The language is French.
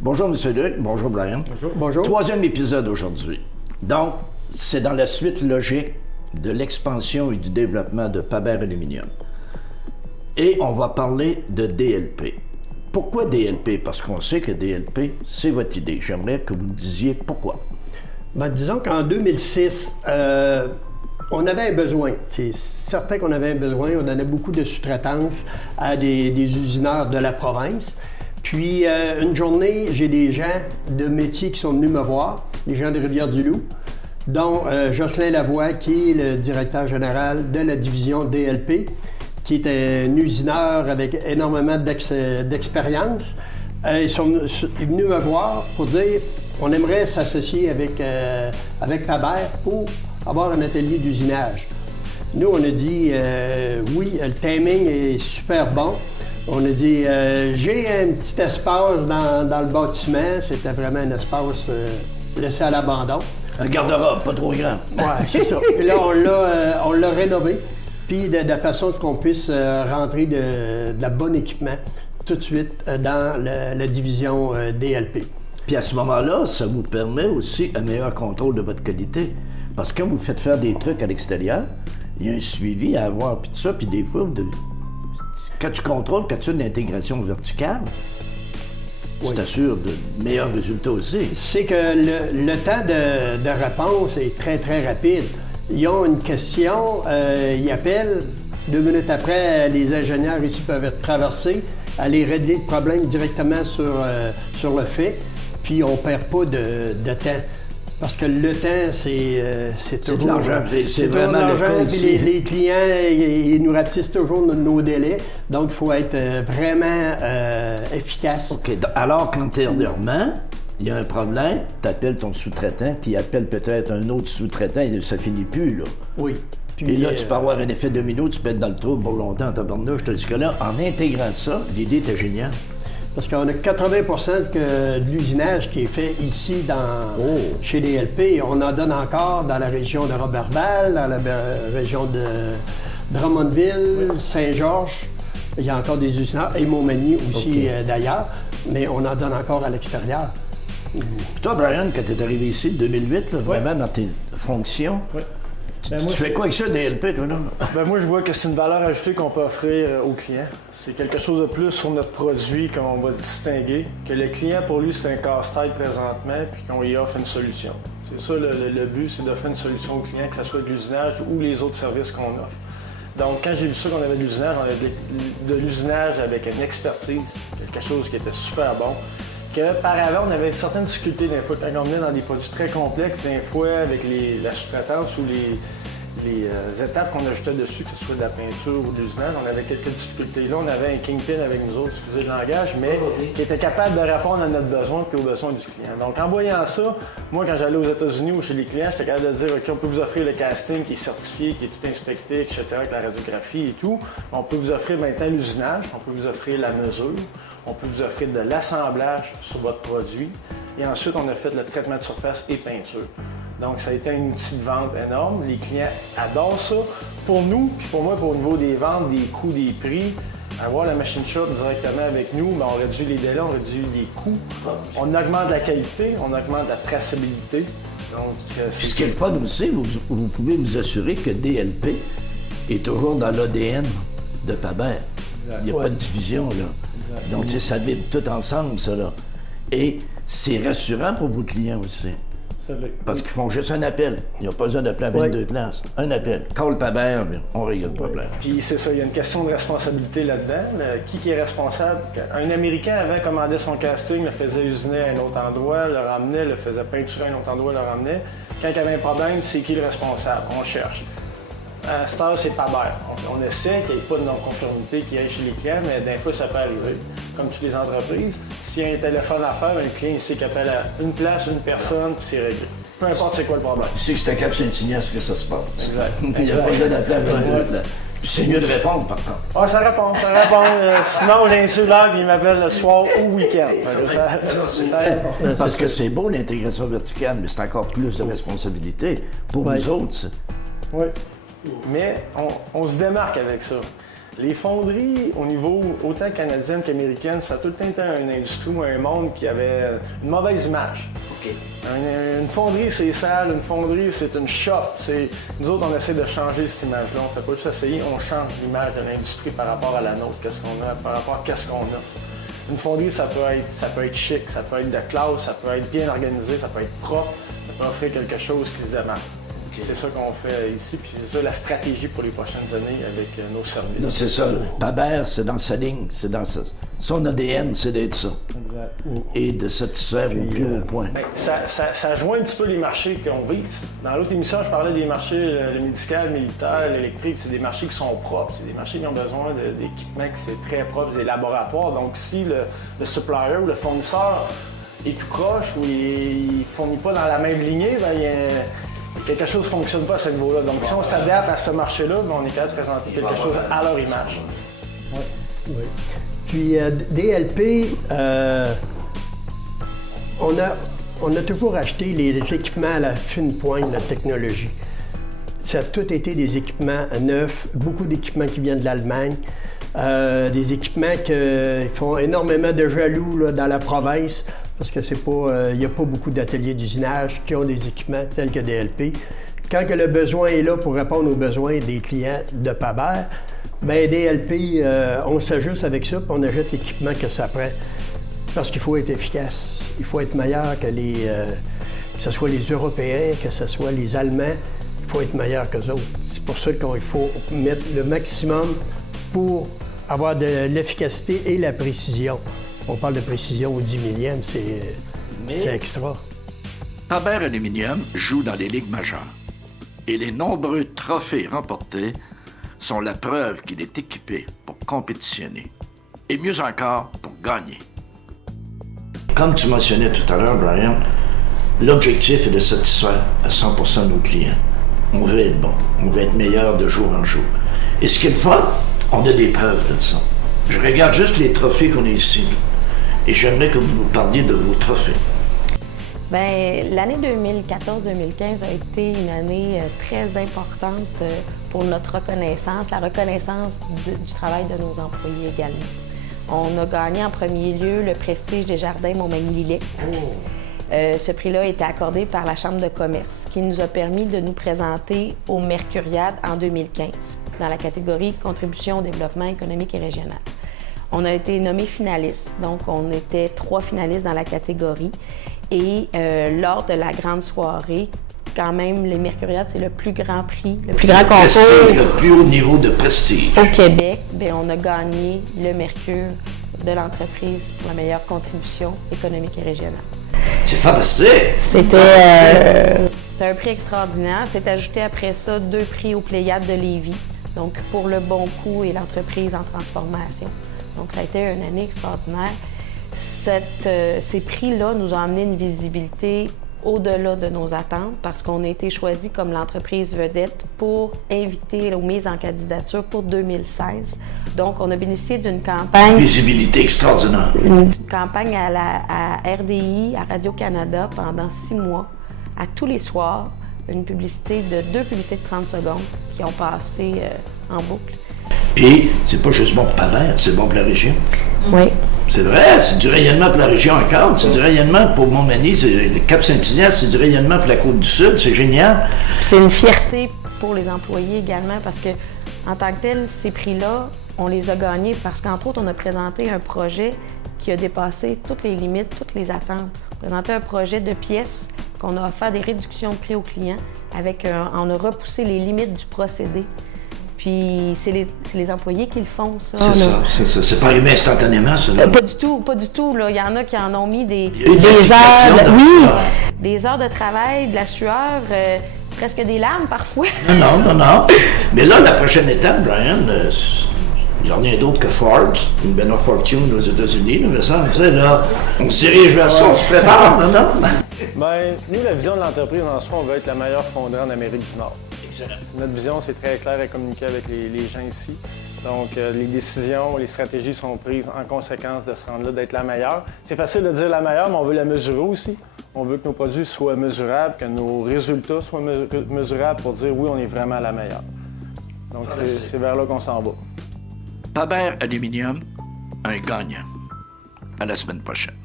Bonjour, M. Luc. Bonjour, Brian. Bonjour. Bonjour. Troisième épisode aujourd'hui. Donc, c'est dans la suite logique de l'expansion et du développement de Paber Aluminium. Et on va parler de DLP. Pourquoi DLP? Parce qu'on sait que DLP, c'est votre idée. J'aimerais que vous me disiez pourquoi. Ben, disons qu'en 2006, on avait un besoin. C'est certain qu'on avait un besoin. On donnait beaucoup de sous-traitance à des usineurs de la province. Puis, une journée, j'ai des gens de métier qui sont venus me voir, des gens de Rivière-du-Loup, dont Jocelyn Lavoie, qui est le directeur général de la division DLP, qui est un usineur avec énormément d'expérience. Ils sont venus me voir pour dire on aimerait s'associer avec Paber pour avoir un atelier d'usinage. Nous, on a dit oui, le timing est super bon. On a dit j'ai un petit espace dans le bâtiment. C'était vraiment un espace laissé à l'abandon. Un garde-robe, pas trop grand. Oui, c'est ça. Et là, on l'a rénové. Puis de façon qu'on puisse rentrer de la bonne équipement tout de suite dans la division DLP. Puis à ce moment-là, ça vous permet aussi un meilleur contrôle de votre qualité. Parce que quand vous faites faire des trucs à l'extérieur, il y a un suivi à avoir, puis tout ça, puis des fois, quand tu contrôles, quand tu as une intégration verticale, tu t'assures de meilleurs résultats aussi. C'est que le temps de réponse est très, très rapide. Ils ont une question, ils appellent, 2 minutes après, les ingénieurs ici peuvent être traversés, aller régler le problème directement sur le fait, puis on ne perd pas de temps. Parce que le temps, c'est toujours... de l'argent, c'est vraiment le cas ici. Les clients, ils nous ratissent toujours nos délais, donc il faut être vraiment efficace. OK. Alors qu'antérieurement, il y a un problème, tu appelles ton sous-traitant, qui appelle peut-être un autre sous-traitant, et ça finit plus, là. Oui. Puis, et là, tu peux avoir un effet domino, tu peux être dans le trou pour longtemps, tabarnouche. Je te dis que là, en intégrant ça, l'idée était géniale. Parce qu'on a 80 de l'usinage qui est fait ici chez DLP. On en donne encore dans la région de Roberval, dans la région de Drummondville, Saint-Georges. Il y a encore des usineurs, et Montmagny aussi d'ailleurs, mais on en donne encore à l'extérieur. Puis toi, Brian, quand tu es arrivé ici, 2008, là, vraiment dans tes fonctions, tu fais quoi avec ça, DLP, toi, là? Moi, je vois que c'est une valeur ajoutée qu'on peut offrir aux clients. C'est quelque chose de plus sur notre produit qu'on va distinguer, que le client, pour lui, c'est un casse-tête présentement, puis qu'on y offre une solution. C'est ça, le but, c'est d'offrir une solution au client, que ce soit de l'usinage ou les autres services qu'on offre. Donc, quand j'ai vu ça, qu'on avait de l'usinage, on avait de l'usinage avec une expertise, quelque chose qui était super bon. Que par avant, on avait certaines difficultés des fois quand on venait dans des produits très complexes, des fois avec la sous-traitance ou les étapes qu'on ajoutait dessus, que ce soit de la peinture ou de l'usinage, on avait quelques difficultés. Là, on avait un kingpin avec nous autres, excusez le langage, mais qui était capable de répondre à notre besoin et aux besoins du client. Donc, en voyant ça, moi, quand j'allais aux États-Unis ou chez les clients, j'étais capable de dire, OK, on peut vous offrir le casting qui est certifié, qui est tout inspecté, etc., avec la radiographie et tout. On peut vous offrir maintenant l'usinage, on peut vous offrir la mesure, on peut vous offrir de l'assemblage sur votre produit. Et ensuite, on a fait le traitement de surface et peinture. Donc, ça a été un outil de vente énorme. Les clients adorent ça. Pour nous, puis pour moi, au niveau des ventes, des coûts, des prix, avoir la machine shop directement avec nous, on réduit les délais, on réduit les coûts. On augmente la qualité, on augmente la traçabilité. Donc, puis ce qui est le fun aussi, vous pouvez vous assurer que DLP est toujours dans l'ADN de Paber. Il n'y a pas de division, là. Exact. Donc, ça vibre tout ensemble, ça, là. Et c'est rassurant pour vos clients aussi. Parce qu'ils font juste un appel. Ils n'ont pas besoin d'appeler à 22 places. Un appel. Call Paber, on règle le problème. Puis c'est ça, il y a une question de responsabilité là-dedans. Qui est responsable? Un Américain avant commandait son casting, le faisait usiner à un autre endroit, le ramenait, le faisait peinturer à un autre endroit, le ramenait. Quand il y avait un problème, c'est qui le responsable? On cherche. À cette heure, c'est Paber. On essaie qu'il n'y ait pas de non-conformité qui aille chez les clients, mais des fois, ça peut arriver, comme toutes les entreprises. S'il y a un téléphone à faire, un client il sait qu'il appelle à une place, une personne, puis c'est réglé. Peu importe c'est quoi le problème. Il sait que c'est un Cap Saint-Ignace que ça se passe. Exact. Il n'y a pas besoin d'appeler à 22 places. C'est mieux de répondre, par contre. Ah, ça répond. Sinon, j'ai un cellulaire, puis il m'appelle le soir ou week-end. Parce que c'est beau l'intégration verticale, mais c'est encore plus de responsabilité pour vous autres. Oui. Mais on se démarque avec ça. Les fonderies, au niveau autant canadienne qu'américaine, ça a tout le temps été une industrie ou un monde qui avait une mauvaise image. OK. Une fonderie, c'est sale. Une fonderie, c'est une shop. Nous autres, on essaie de changer cette image-là. On ne fait pas juste essayer, on change l'image de l'industrie par rapport à la nôtre, qu'est-ce qu'on a, par rapport à qu'est-ce qu'on offre. Une fonderie, ça peut être chic, ça peut être de classe, ça peut être bien organisé, ça peut être propre, ça peut offrir quelque chose qui se démarque. C'est ça qu'on fait ici, puis c'est ça la stratégie pour les prochaines années avec nos services. Non, c'est ça. Paber, c'est dans sa ligne, c'est dans son ADN, c'est d'être ça. Exact. Et de satisfaire au plus haut point. Bien, ça joint un petit peu les marchés qu'on vise. Dans l'autre émission, je parlais des marchés le médical, le militaire, l'électrique. C'est des marchés qui sont propres. C'est des marchés qui ont besoin d'équipements qui sont très propres, des laboratoires. Donc, si le supplier ou le fournisseur est tout croche ou il ne fournit pas dans la même lignée, bien, quelque chose ne fonctionne pas à ce niveau-là. Donc, si on s'adapte à ce marché-là, bien, on est capable de présenter quelque chose à leur image. Oui. Oui. Puis, DLP, on a toujours acheté les équipements à la fine pointe de la technologie. Ça a tout été des équipements neufs, beaucoup d'équipements qui viennent de l'Allemagne, des équipements qui font énormément de jaloux là, dans la province, parce que il n'y a pas beaucoup d'ateliers d'usinage qui ont des équipements tels que DLP. Quand que le besoin est là pour répondre aux besoins des clients de Paber, bien DLP, on s'ajuste avec ça, puis on achète l'équipement que ça prend. Parce qu'il faut être efficace. Il faut être meilleur que que ce soit les Européens, que ce soit les Allemands. Il faut être meilleur qu'eux autres. C'est pour ça qu'il faut mettre le maximum pour avoir de l'efficacité et la précision. On parle de précision au 10 millième, c'est extra. Paber Aluminium joue dans les ligues majeures. Et les nombreux trophées remportés sont la preuve qu'il est équipé pour compétitionner. Et mieux encore, pour gagner. Comme tu mentionnais tout à l'heure, Brian, l'objectif est de satisfaire à 100% nos clients. On veut être bon, on veut être meilleur de jour en jour. Et ce qui est le fun, on a des preuves de ça. Je regarde juste les trophées qu'on a ici. Et j'aimerais que vous nous parliez de vos trophées. Bien, l'année 2014-2015 a été une année très importante pour notre reconnaissance, la reconnaissance du travail de nos employés également. On a gagné en premier lieu le prestige des Jardins Montmagny-Lillet. Ce prix-là a été accordé par la Chambre de commerce, qui nous a permis de nous présenter au Mercuriade en 2015, dans la catégorie Contribution au développement économique et régional. On a été nommés finalistes, donc on était 3 finalistes dans la catégorie. Et lors de la grande soirée, quand même, les Mercuriades, c'est le plus grand prix, le plus grand concours Le plus haut niveau de prestige. Au Québec. Bien, on a gagné le Mercure de l'entreprise pour la meilleure contribution économique et régionale. C'est fantastique! C'était un prix extraordinaire. C'est ajouté après ça 2 prix aux Pléiades de Lévis, donc pour le bon coup et l'entreprise en transformation. Donc, ça a été une année extraordinaire. Ces prix-là nous ont amené une visibilité au-delà de nos attentes parce qu'on a été choisi comme l'entreprise vedette pour inviter aux mises en candidature pour 2016. Donc, on a bénéficié d'une campagne... Visibilité extraordinaire. Une campagne à RDI, à Radio-Canada pendant 6 mois, à tous les soirs, deux publicités de 30 secondes qui ont passé en boucle. Puis, c'est pas juste bon pour Paber, c'est bon pour la région. Oui. C'est vrai, c'est du rayonnement pour la région encore, c'est du rayonnement pour Montmagny, c'est le Cap-Saint-Ignace, c'est du rayonnement pour la Côte-du-Sud, c'est génial. C'est une fierté pour les employés également parce que, en tant que tel, ces prix-là, on les a gagnés parce qu'entre autres, on a présenté un projet qui a dépassé toutes les limites, toutes les attentes. On a présenté un projet de pièces qu'on a offert des réductions de prix aux clients on a repoussé les limites du procédé. Puis c'est les employés qui le font, ça. C'est ça. C'est pas arrivé instantanément, ça. Pas du tout. Là. Il y en a qui en ont mis des heures. Des heures de travail, de la sueur, presque des larmes parfois. Non. Mais là, la prochaine étape, Brian, il n'y a rien d'autre que Ford, une Benoît Fortune aux États-Unis, mais ça, tu sais, là, on se dirige vers ça, on se prépare, non? Bien, nous, la vision de l'entreprise en soi, on veut être la meilleure fonderie en Amérique du Nord. Excellent. Notre vision, c'est très clair à communiquer avec les gens ici. Donc, les décisions, les stratégies sont prises en conséquence de se rendre là, d'être la meilleure. C'est facile de dire la meilleure, mais on veut la mesurer aussi. On veut que nos produits soient mesurables, que nos résultats soient mesurables pour dire oui, on est vraiment la meilleure. Donc, c'est vers là qu'on s'en va. Pabert Aluminium, un gagnant. À la semaine prochaine.